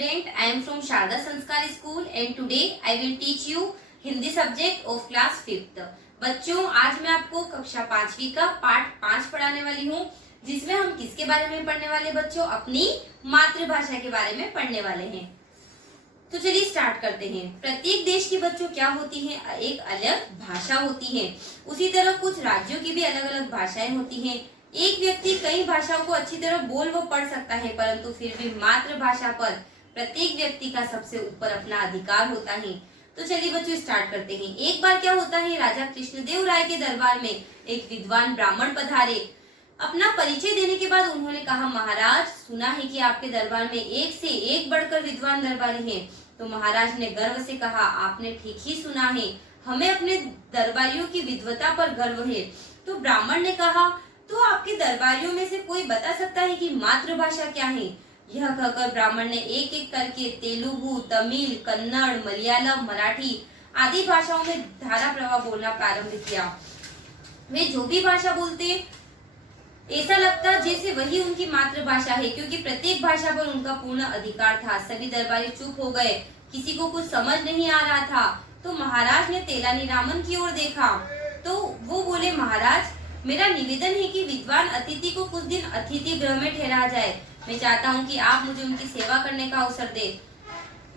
student, I am from Sharda Sanskar School and today I will teach you Hindi subject of class 5th। बच्चों, आज मैं आपको कक्षा 5वीं का पाठ 5 पढ़ाने वाली हूँ, जिसमें हम किसके बारे में पढ़ने वाले बच्चों? अपनी मातृभाषा के बारे में पढ़ने वाले हैं। तो चलिए स्टार्ट करते हैं। प्रत्येक देश की बच्चों क्या होती है? एक अलग भाषा होती है। उसी तरह कुछ राज्यों की भी अलग अलग भाषाएं होती हैं। एक व्यक्ति कई भाषाओं को अच्छी तरह बोल व पढ़ सकता है, परंतु फिर भी मातृभाषा पर प्रत्येक व्यक्ति का सबसे ऊपर अपना अधिकार होता है। तो चलिए बच्चों स्टार्ट करते हैं। एक बार क्या होता है, राजा कृष्णदेव राय के दरबार में एक विद्वान ब्राह्मण पधारे। अपना परिचय देने के बाद उन्होंने कहा, महाराज, सुना है कि आपके दरबार में एक से एक बढ़कर विद्वान दरबारी हैं। तो महाराज ने गर्व से कहा, आपने ठीक ही सुना है, हमें अपने दरबारियों की विद्वता पर गर्व है। तो ब्राह्मण ने कहा, तो आपके दरबारियों में से कोई बता सकता है कि मातृभाषा क्या है? यह कहकर ब्राह्मण ने एक एक करके तेलुगु, तमिल, कन्नड़, मलयालम, मराठी आदि भाषाओं में धारा प्रवाह बोलना प्रारंभ किया। वे जो भी भाषा बोलते, ऐसा लगता जैसे वही उनकी मातृभाषा है, क्योंकि प्रत्येक भाषा पर उनका पूर्ण अधिकार था। सभी दरबारी चुप हो गए, किसी को कुछ समझ नहीं आ रहा था। तो महाराज ने तेलानीरामन की ओर देखा तो वो बोले, महाराज, मेरा निवेदन है कि विद्वान अतिथि को कुछ दिन अतिथि गृह में ठहरा जाए। मैं चाहता हूँ कि आप मुझे उनकी सेवा करने का अवसर दे।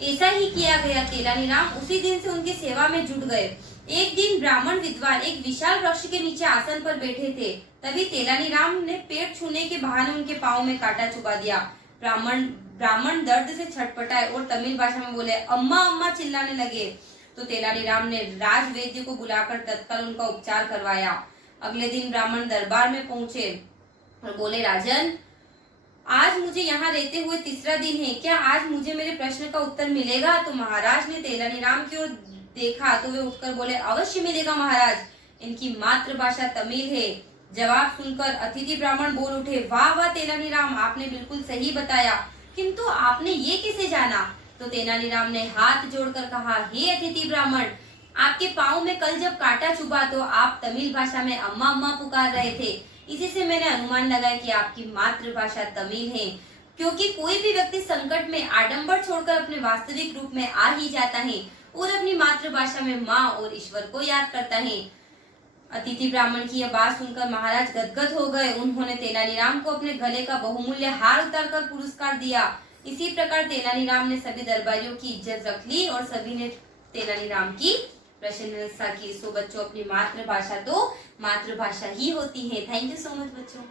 ऐसा ही किया गया। तेलानीराम उसी दिन से उनकी सेवा में जुट गए। एक दिन ब्राह्मण विद्वान एक विशाल वृक्ष के नीचे आसन पर बैठे थे। तभी तेलानीराम ने पेट छूने के बहाने उनके पाँव में कांटा चुभा दिया। ब्राह्मण दर्द से छटपटाए और तमिल भाषा में बोले, अम्मा अम्मा चिल्लाने लगे। तो तेलानीराम ने राज वैद्य को बुलाकर तत्काल उनका उपचार करवाया। अगले दिन ब्राह्मण दरबार में पहुंचे और बोले, राजन, आज मुझे यहाँ रहते हुए तीसरा दिन है, क्या आज मुझे मेरे प्रश्न का उत्तर मिलेगा? तो महाराज ने तेलानीराम की ओर देखा तो वे उठकर बोले, अवश्य मिलेगा महाराज, इनकी मातृभाषा तमिल है। जवाब सुनकर अतिथि ब्राह्मण बोल उठे, वाह वाह तेलानीराम, आपने बिल्कुल सही बताया, किंतु आपने ये कैसे जाना? तो तेनालीराम ने हाथ जोड़कर कहा, हे अतिथि ब्राह्मण, आपके पाँव में कल जब कांटा चुभा तो आप तमिल भाषा में अम्मा अम्मा पुकार रहे थे। इसी से मैंने अनुमान लगाया कि आपकी मातृभाषा तमिल है, क्योंकि कोई भी व्यक्ति संकट में आडंबर छोड़कर अपने वास्तविक रूप में आ ही जाता है और अपनी मातृभाषा में माँ और ईश्वर को याद करता है। अतिथि ब्राह्मण की यह बात सुनकर महाराज गदगद हो गए। उन्होंने तेनालीराम को अपने गले का बहुमूल्य हार उतारकर पुरस्कार दिया। इसी प्रकार तेनालीराम ने सभी दरबारियों की इज्जत रख ली और सभी ने तेनालीराम की प्रशंसा की। सो बच्चों, अपनी मातृभाषा तो मातृभाषा ही होती है। थैंक यू सो मच बच्चों।